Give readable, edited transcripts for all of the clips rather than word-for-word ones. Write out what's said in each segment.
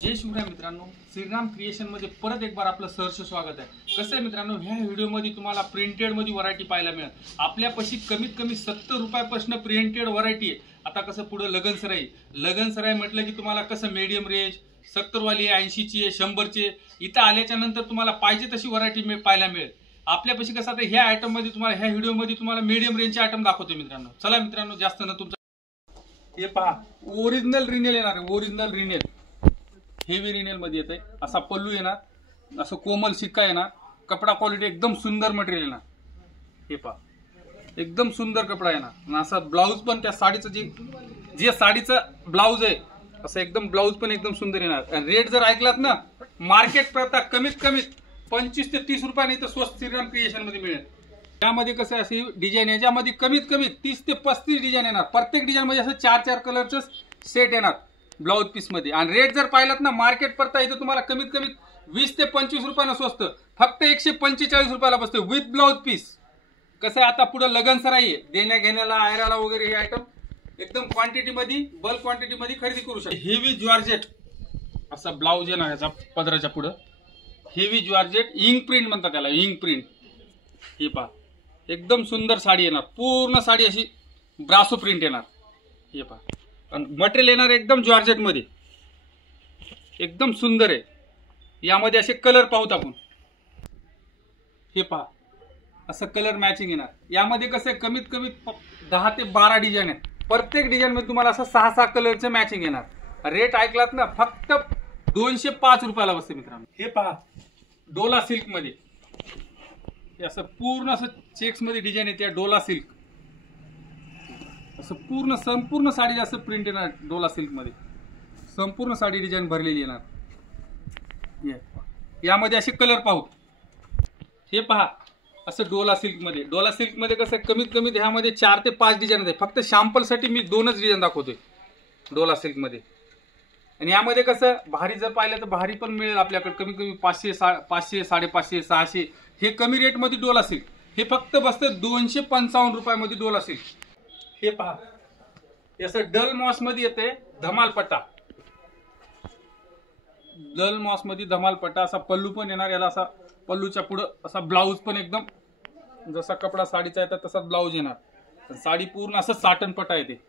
जय शिवराय मित्रांनो, श्रीराम क्रिएशन मध्ये परत एक बार आपलं सहर्ष स्वागत आहे। कसं आहे मित्रांनो, ह्या व्हिडिओमध्ये तुम्हाला प्रिंटेड मध्ये व्हरायटी पाहायला मिळेल। आपल्यापाशी कमीत कमी 70 रुपयापासून प्रिंटेड व्हरायटी आहे। आता कसं पुढे लगनसराई म्हटलं की तुम्हाला कसं मीडियम रेंज 70 वाली 80 ची 100 ची इथं आल्याच्या नंतर तुम्हाला पाहिजे तशी व्हरायटी पाहायला मिळेल। आपल्यापाशी कसं आता ह्या आयटम मध्ये तुम्हाला ह्या व्हिडिओ मध्ये तुम्हाला मीडियम रेंजचे आयटम दाखवतो मित्रांनो। चला मित्रांनो, जास्त न तुमचं हे पहा, ओरिजिनल रिनेल येणार आहे। ओरिजिनल रिनेल हेवी रिनेल मध्ये येते। असा पल्लू येणार, असं कोमल शिक्का येणार, कपडा क्वालिटी एकदम सुंदर मटेरियल येणार। हे पहा, एकदम सुंदर कपडा येणार आणि असा ब्लाउज पण त्या साडीचं जे साडीचं ब्लाउज आहे असं एकदम ब्लाउज पण एकदम सुंदर येणार। आणि रेट जर ऐकलात ना, मार्केट प्रता कमीत कमी 25 ते 30 रुपयांनी तर स्वस्त श्रीराम क्रिएशन मध्ये मिळेल। त्यामध्ये कसं अशी डिझाईन याच्यामध्ये कमीत कमी 30 ते 35 डिझाईन येणार। प्रत्येक डिझाईन मध्ये असं 4-4 कलरचं सेट येणार ब्लाउज पीस मध्ये। आणि रेट जर पाहिलात ना, मार्केट पडता इथं तुम्हाला कमीत कमी 20 ते 25 रुपयाला स्वस्त, फक्त 145 रुपयाला बसते विथ ब्लाउज पीस। कसं आहे, आता पुढे लगनसराई आहे, देण्या घेण्याला आयराला वगैरे हे आयटम एकदम क्वांटिटी मध्ये बल्क क्वांटिटी मध्ये खरेदी करू शकता। हेवी जॉर्जेट असा ब्लाउज येणार याचा पदराच्या पुढे, हेवी जॉर्जेट इंक प्रिंट म्हणतात त्याला, इंक प्रिंट। हे पहा, एकदम सुंदर साडी येणार, पूर्ण साडी अशी ब्रासो प्रिंट येणार। हे पहा, मटेरियल येणार एकदम जॉर्जेट मध्ये, एकदम सुंदर आहे। यामध्ये असे कलर पाहूत आपण। हे पहा, असं कलर मॅचिंग येणार। यामध्ये कसं आहे, कमीत कमी 10 ते 12 डिझाईन आहेत। प्रत्येक डिझाईन मध्ये तुम्हाला असं 6-6 कलरचं मॅचिंग येणार। रेट ऐकलात ना, फक्त 205 रुपयाला बसते मित्रांनो। हे पहा, डोला सिल्क मध्ये असं पूर्ण असं चेक्स मध्ये डिझाईन येते डोला सिल्क। असं पूर्ण संपूर्ण साडी असं प्रिंट येणार डोला सिल्क मध्ये, संपूर्ण साडी डिझाईन भरलेली येणार। यामध्ये असे कलर पाहू। हे पहा, असं डोला सिल्क मध्ये कसं कमीत कमी ह्यामध्ये 4 ते 5 डिझाईन आहे। फक्त सॅम्पल साठी मी 2च डिझाईन दाखवतोय डोला सिल्क मध्ये। आणि यामध्ये कसं भारी जर पाहिलं तर भारी पण मिळेल आपल्याकडे, कमीत कमी 500, 550, 600 हे कमी रेट मध्ये डोला सिल्क। हे फक्त बसतं 255 रुपयामध्ये डोला सिल्क। हे पहा, असं डल मॉस मध्ये येते धमालपट्टा, डल मॉस मध्ये धमालपट्टा। असा पल्लू पण येणार याला, असा पल्लूच्या पुढे असा ब्लाउज पण एकदम जसा कपडा साडीचा येतात तसाच ब्लाउज येणार। साडी पूर्ण असं साटन पट्टा येते।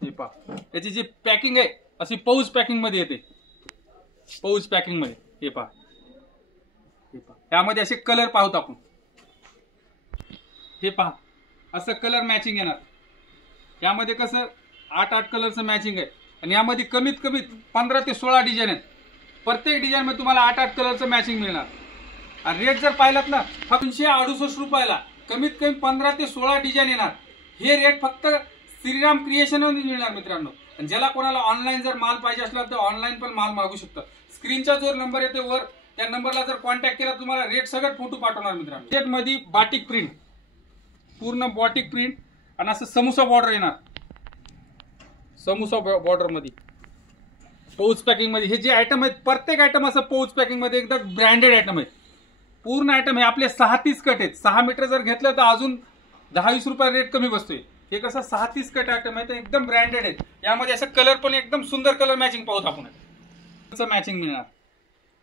हे पहा, याची जी पॅकिंग आहे अशी पाऊच पॅकिंग मध्ये येते, पाऊच पॅकिंग मध्ये। हे पहा, यामध्ये असे कलर पाहतो आपण। हे पहा, असं कलर मॅचिंग येणार। यामध्ये कसं 8-8 कलरचं मॅचिंग आहे। आणि यामध्ये कमीत कमी 15 ते 16 डिझाईन आहेत। प्रत्येक डिझाईन मध्ये तुम्हाला 8-8 कलरचं मॅचिंग मिळणार। आणि रेट जर पाहिलात ना, 268 रुपयाला कमीत कमी 15 ते 16 डिझाईन येणार। हे रेट फक्त श्रीराम क्रिएशन मध्ये मिळणार मित्रांनो। आणि ज्याला कोणाला ऑनलाईन जर माल पाहिजे असला तर ऑनलाईन पण माल मागू शकता। स्क्रीनचा जो नंबर येते वर, त्या नंबरला जर कॉन्टॅक्ट केला तुम्हाला रेट सगळं फोटो पाठवणार मित्रांनो। रेट मध्ये बाटिक प्रिंट, पूर्ण बाटिक प्रिंट आणि असं समोसा बॉर्डर येणार, समोसा बॉर्डर मध्ये पाऊच पॅकिंग मध्ये। हे जे आयटम आहेत प्रत्येक आयटम असं पाऊच पॅकिंग मध्ये एकदम ब्रँडेड आयटम आहे। पूर्ण आयटम हे आपले 6-30 कट आहेत। 6 मीटर जर घेतलं तर अजून 10-20 रुपये रेट कमी बसतोय। हे कसं 6-30 कट आयटम आहे, तर एकदम ब्रँडेड आहेत। यामध्ये असं कलर पण एकदम सुंदर कलर मॅचिंग पाहूत आपण, असं मॅचिंग मिळणार।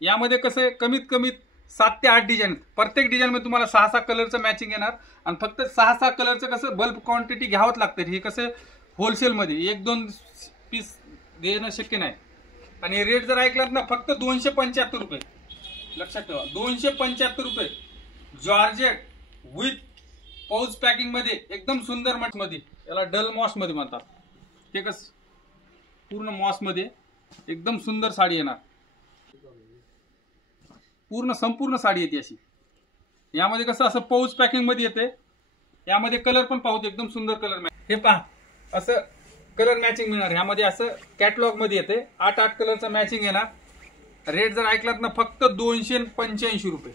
यामध्ये कसं कमीत कमी 7 ते 8 डिझाईन, प्रत्येक डिझाईन मध्ये तुम्हाला 6-6 कलरचं मॅचिंग येणार। आणि फक्त 6-6 कलरचं कसं बल्क क्वांटिटी घ्यावंच लागतं। हे कसं होलसेल मध्ये 1-2 पीस देणं शक्य नाही। आणि रेट जर ऐकलात ना, फक्त 275 रुपये, लक्षात ठेवा 275 रुपये। जॉर्जेट विथ पाऊच पॅकिंग मध्ये एकदम सुंदर मट मध्ये, याला डल मॉस मध्ये म्हणतात। ते कसं पूर्ण मॉस मध्ये एकदम सुंदर साडी येणार, पूर्ण संपूर्ण साडी येते अशी। यामध्ये कसं असं पाऊच पॅकिंग मध्ये येते। यामध्ये कलर पण पाहू, एकदम सुंदर कलर। हे पहा, असं कलर मॅचिंग मिळणार। यामध्ये असं कॅटलॉग मध्ये येते 8-8 कलरचं मॅचिंग येणार। रेट जर ऐकलात ना, फक्त 285 रुपये,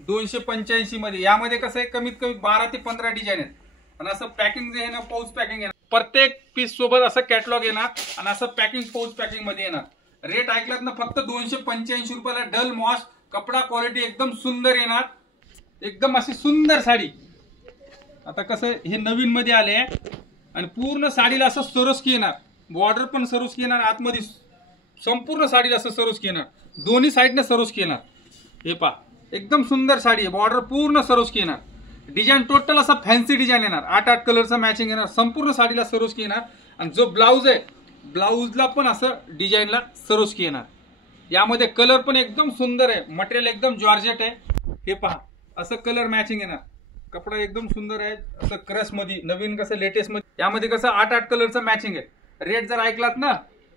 285 मध्ये। यामध्ये कसं आहे कमीत कमी 12 ते 15 डिझाईन आहेत। आणि असं पॅकिंग जे आहे ना, पाऊच पॅकिंग येणार। प्रत्येक पीस सोबत असं कॅटलॉग येणार आणि असं पॅकिंग पाऊच पॅकिंग मध्ये येणार। रेट ऐकलात ना, फक्त 285 रुपयाला डल मॉस, कपडा क्वालिटी एकदम सुंदर येणार, एकदम अशी सुंदर साडी। आता कसं हे नवीन मध्ये आले आणि पूर्ण साडीला असं सरोस्की येणार, बॉर्डर पण सरोस्की येणार, आतमध्ये संपूर्ण साडीला असं सरोस्की येणार, दोन्ही साईडने सरोस्की येणार. हे पहा एकदम सुंदर साडी आहे, बॉर्डर पूर्ण सरोस्की येणार. डिझाईन टोटल असा फॅन्सी डिझाईन येणार, 8 कलरचा मॅचिंग येणार, संपूर्ण साडीला सरोस्की येणार. आणि जो ब्लाऊज आहे ब्लाऊजला पण असं डिझाईनला सरोस्की येणार. यामध्ये कलर पण एकदम सुंदर आहे, मटेरियल एकदम जॉर्जेट आहे. हे पहा असं कलर मॅचिंग येणार, कपडा एकदम सुंदर आहे. असं क्रश मध्ये नवीन कसं लेटेस्ट मध्ये यामध्ये कसं 8 कलरचं मॅचिंग आहे. रेट जर ऐकलात ना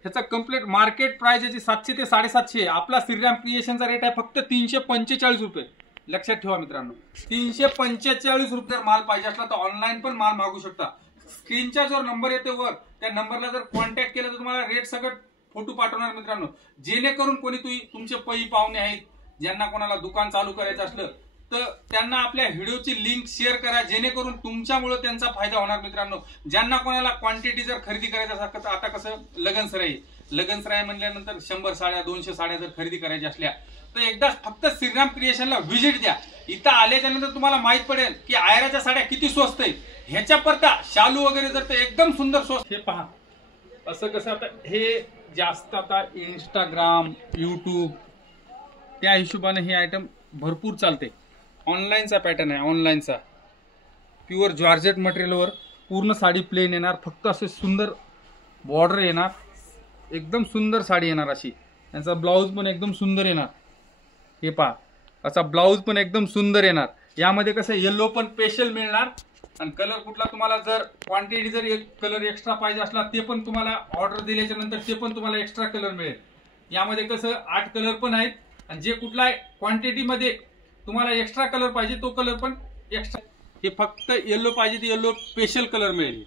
ह्याचा कम्प्लीट मार्केट प्राइस याची 700 ते 750 आहे. आपला श्रीराम क्रिएशनचा रेट आहे फक्त 345 रुपये. लक्षात ठेवा मित्रांनो, 345 रुपये माल पाहिजे असला तर ऑनलाईन पण माल मागू शकता. स्क्रीनचा जो नंबर येते वर त्या नंबरला जर कॉन्टॅक्ट केलं तर तुम्हाला रेट सगळं फोटो पाठवणार मित्रांनो. जेणेकरून कोणी तुमचे पै पाहुणे आहेत ज्यांना कोणाला दुकान चालू करायचं असलं तर त्यांना आपल्या व्हिडिओची लिंक शेअर करा, जेणेकरून तुमच्यामुळे त्यांचा फायदा होणार मित्रांनो. ज्यांना कोणाला क्वांटिटी जर खरेदी करायचं असेल तर आता कसं लगनसराई म्हणल्यानंतर 100 साड्या 200 साड्या जर खरेदी करायच्या असल्या तर एकदा फक्त श्रीराम क्रिएशनला व्हिजिट द्या. इथं आल्याच्या नंतर तुम्हाला माहित पडेल की आयराच्या साड्या किती स्वस्त आहेत. ह्याच्या परता शालू वगैरे जर तर एकदम सुंदर स्वस्त. हे पहा असं कसं आता हे जास्त आता इंस्टाग्राम यूट्यूब त्या हिशोबाने हे आयटम भरपूर चालते. ऑनलाईनचा पॅटर्न आहे, ऑनलाईनचा प्युअर जॉर्जेट मटेरियलवर पूर्ण साडी प्लेन येणार, फक्त असे सुंदर बॉर्डर येणार, एकदम सुंदर साडी येणार अशी. यांचा ब्लाऊज पण एकदम सुंदर येणार. हे पहा असा ब्लाऊज पण एकदम सुंदर येणार. यामध्ये कसं येलो पण स्पेशल मिळणार आणि कलर कुठला तुम्हाला जर क्वांटिटी जर एक कलर एक्स्ट्रा पाहिजे असला ते पण तुम्हाला ऑर्डर दिल्याच्या नंतर ते पण तुम्हाला एक्स्ट्रा कलर मिळेल. यामध्ये कसं 8 कलर पण आहेत आणि जे कुठला क्वांटिटी मध्ये तुम्हाला एक्स्ट्रा कलर पाहिजे तो कलर पण एक्स्ट्रा. हे फक्त येलो पाहिजे ते येलो स्पेशल कलर मिळेल.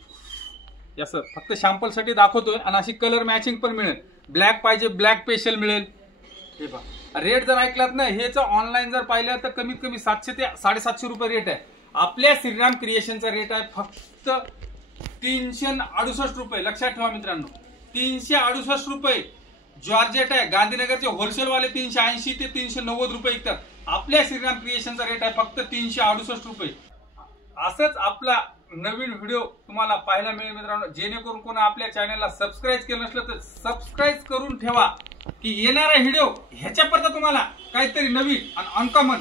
असं फक्त सॅम्पल साठी दाखवतोय आणि अशी कलर मॅचिंग पण मिळेल. ब्लॅक पाहिजे ब्लॅक स्पेशल मिळेल. हे पहा रेट जर ऐकलात ना हेच ऑनलाईन जर पाहिलं तर कमीत कमी 700 ते 750 रुपये रेट आहे. आपल्या श्रीराम क्रिएशनचा रेट आहे फक्त 368 रुपये. लक्षात ठेवा मित्रांनो, 368 रुपये. जॉर्जेट आहे, गांधीनगरचे होलसेल वाले 380 ते 390 रुपये विकतात. आपल्या श्रीराम क्रिएशनचा रेट आहे फक्त 368 रुपये. असंच आपला नवीन व्हिडिओ तुम्हाला पाहायला मिळेल मित्रांनो. जेणेकरून कोणी आपल्या चॅनलला सबस्क्राईब केलं नसलं तर सबस्क्राईब करून ठेवा की येणारा व्हिडिओ ह्याच्यापर्यंत तुम्हाला काहीतरी नवीन आणि अनकॉमन